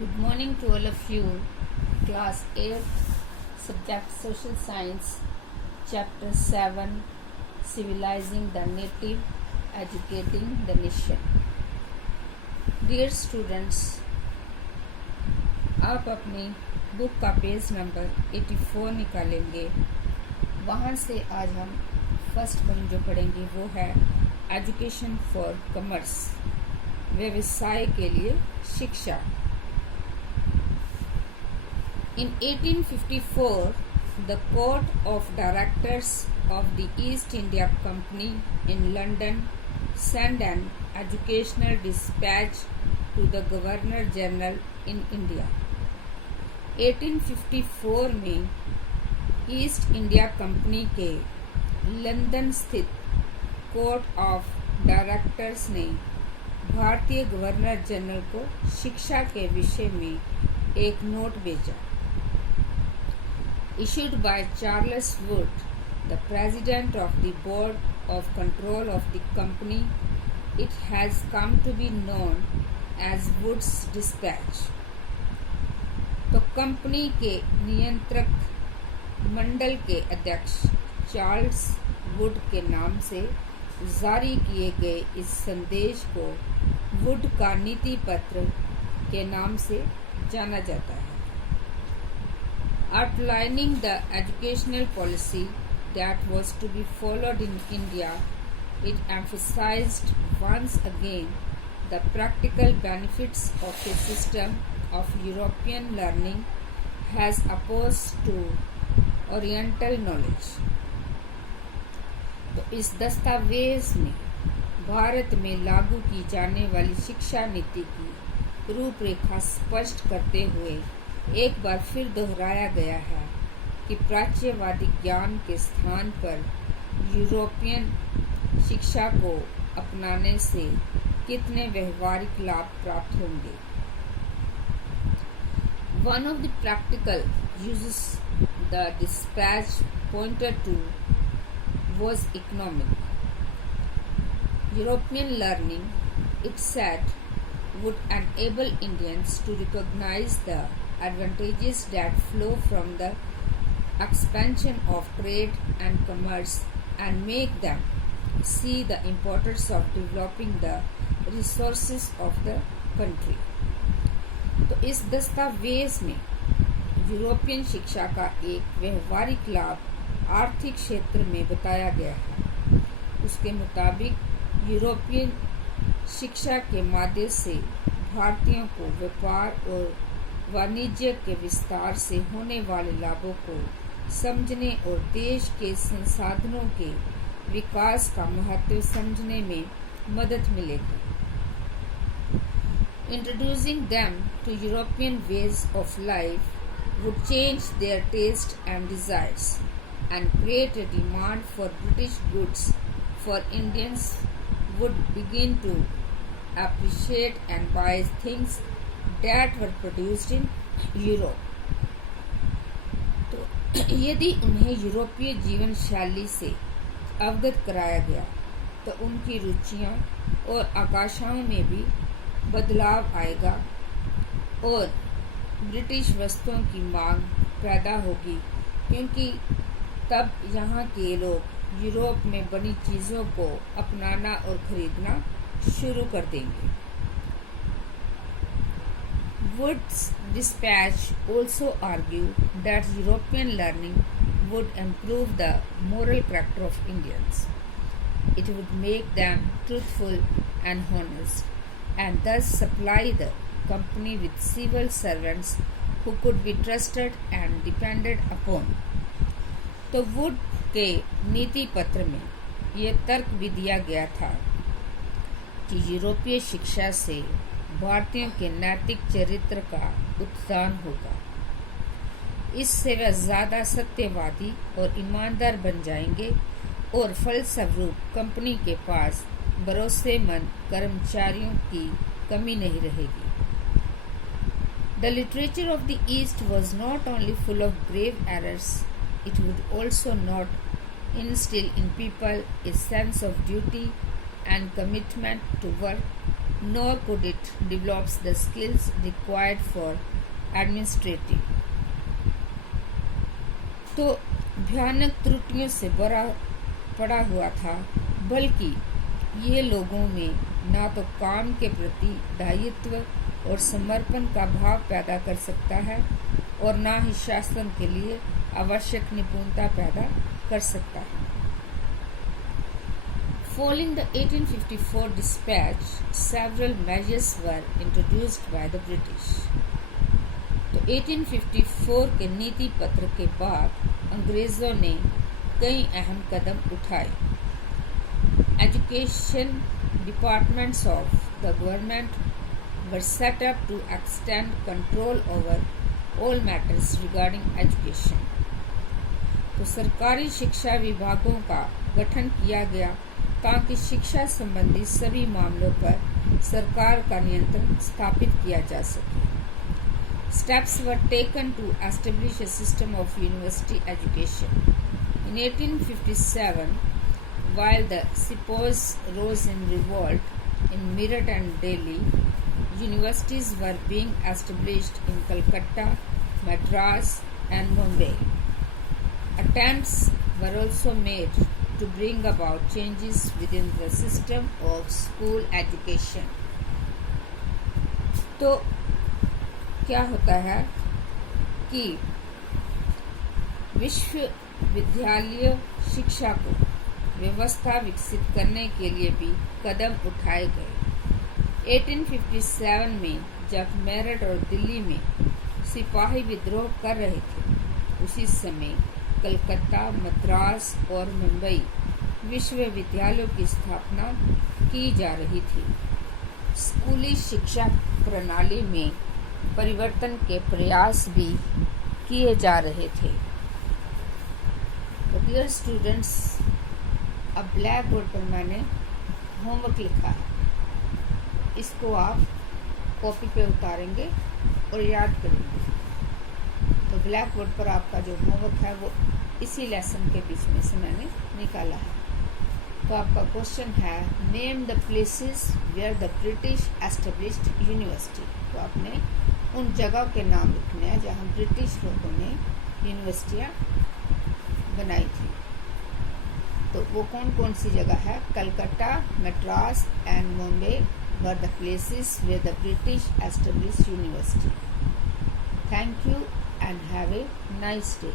Good morning to all of you. Class 8, Subject Social Science, Chapter 7, Civilizing the Native, Educating the Nation. Dear students, आप अपनी book का page number 84 निकालेंगे। वहाँ से आज हम फर्स्ट पॉइंट जो पढ़ेंगे वो है एजुकेशन फॉर कॉमर्स, व्यवसाय के लिए शिक्षा। In 1854, the Court of Directors of the East India Company in London sent an educational dispatch to the Governor General in India. 1854 में ईस्ट इंडिया कंपनी के लंदन स्थित कोर्ट ऑफ डायरेक्टर्स ने भारतीय governor general को शिक्षा के विषय में एक नोट भेजा। Issued by Charles Wood, the president of the board of control of the company, it has come to be known as Wood's dispatch. तो कंपनी के नियंत्रक मंडल के अध्यक्ष चार्ल्स वुड के नाम से जारी किए गए इस संदेश को वुड का नीति पत्र के नाम से जाना जाता है। Outlining the educational policy that was to be followed in India, it emphasized once again the practical benefits of a system of European learning as opposed to Oriental knowledge. तो इस दस्तावेज में भारत में लागू की जाने वाली शिक्षा नीति की रूपरेखा स्पष्ट करते हुए एक बार फिर दोहराया गया है कि प्राच्यवादी ज्ञान के स्थान पर यूरोपियन शिक्षा को अपनाने से कितने व्यवहारिक लाभ प्राप्त होंगे। One of the practical uses the dispatch pointed to was economic. European learning, it said, would enable Indians to recognize the advantages that flow from the expansion of trade and commerce and make them see the importance of developing the resources of the country. तो इस दस्तावेज में European शिक्षा का एक व्यवहारिक लाभ आर्थिक क्षेत्र में बताया गया है। उसके मुताबिक यूरोपियन शिक्षा के माध्यम से भारतीयों को व्यापार और वाणिज्य के विस्तार से होने वाले लाभों को समझने और देश के संसाधनों के विकास का महत्व समझने में मदद मिलेगी। Introducing them to European ways of life would change their taste and desires and create a demand for British goods, for Indians would begin to appreciate and buy things that were produced in Europe. तो यदि उन्हें यूरोपीय जीवन शैली से अवगत कराया गया तो उनकी रुचियां और आकांक्षाओं में भी बदलाव आएगा और ब्रिटिश वस्तुओं की मांग पैदा होगी, क्योंकि तब यहाँ के लोग यूरोप में बनी चीज़ों को अपनाना और खरीदना शुरू कर देंगे। Wood's dispatch also argued that European learning would improve the moral character of Indians. It would make them truthful and honest, and thus supply the company with civil servants who could be trusted and depended upon. तो would के नीति पत्र में यह तर्क भी दिया गया था कि यूरोपीय शिक्षा से भारतीयों के नैतिक चरित्र का उत्थान होगा। इससे वे ज़्यादा सत्यवादी और ईमानदार बन जाएंगे और फलस्वरूप कंपनी के पास भरोसेमंद कर्मचारियों की कमी नहीं रहेगी। The literature of the East was not only full of grave errors, it would also not instill in people a sense of duty and commitment to work nor could it develop the skills required for administrative. तो भयानक त्रुटियों से पड़ा हुआ था, बल्कि ये लोगों में ना तो काम के प्रति दायित्व और समर्पण का भाव पैदा कर सकता है और ना ही शासन के लिए आवश्यक निपुणता पैदा कर सकता है। Following the 1854 dispatch, several measures were introduced by the British. तो 1854 के नीति पत्र के बाद अंग्रेजों ने कई अहम कदम उठाए। Education departments of the government were set up to extend control over all matters regarding education. तो सरकारी शिक्षा विभागों का गठन किया गया ताकि शिक्षा संबंधी सभी मामलों पर सरकार का नियंत्रण स्थापित किया जा सके। Steps were taken to establish a system of university education. In 1857, while the Sepoys rose in revolt in Meerut and Delhi, universities were being established in Calcutta, Madras, and Bombay. Attempts were also made to bring about changes within the system of school education. तो क्या होता है कि विश्वविद्यालय शिक्षा को व्यवस्था विकसित करने के लिए भी कदम उठाए गए। 1857 में जब मेरठ और दिल्ली में सिपाही विद्रोह कर रहे थे, उसी समय कलकत्ता, मद्रास और मुंबई विश्वविद्यालयों की स्थापना की जा रही थी। स्कूली शिक्षा प्रणाली में परिवर्तन के प्रयास भी किए जा रहे थे। डियर स्टूडेंट्स, अब ब्लैक बोर्ड पर मैंने होमवर्क लिखा है, इसको आप कॉपी पे उतारेंगे और याद करेंगे। तो ब्लैक बोर्ड पर आपका जो होमवर्क है वो इसी लेसन के बीच में से मैंने निकाला है। तो आपका क्वेश्चन है, name the places where the British established university. तो आपने उन जगह के नाम लिखने हैं जहाँ ब्रिटिश लोगों ने यूनिवर्सिटियाँ बनाई थी। तो वो कौन कौन सी जगह है? Calcutta, Madras and Bombay were the places where the British established university. Thank you and have a nice day.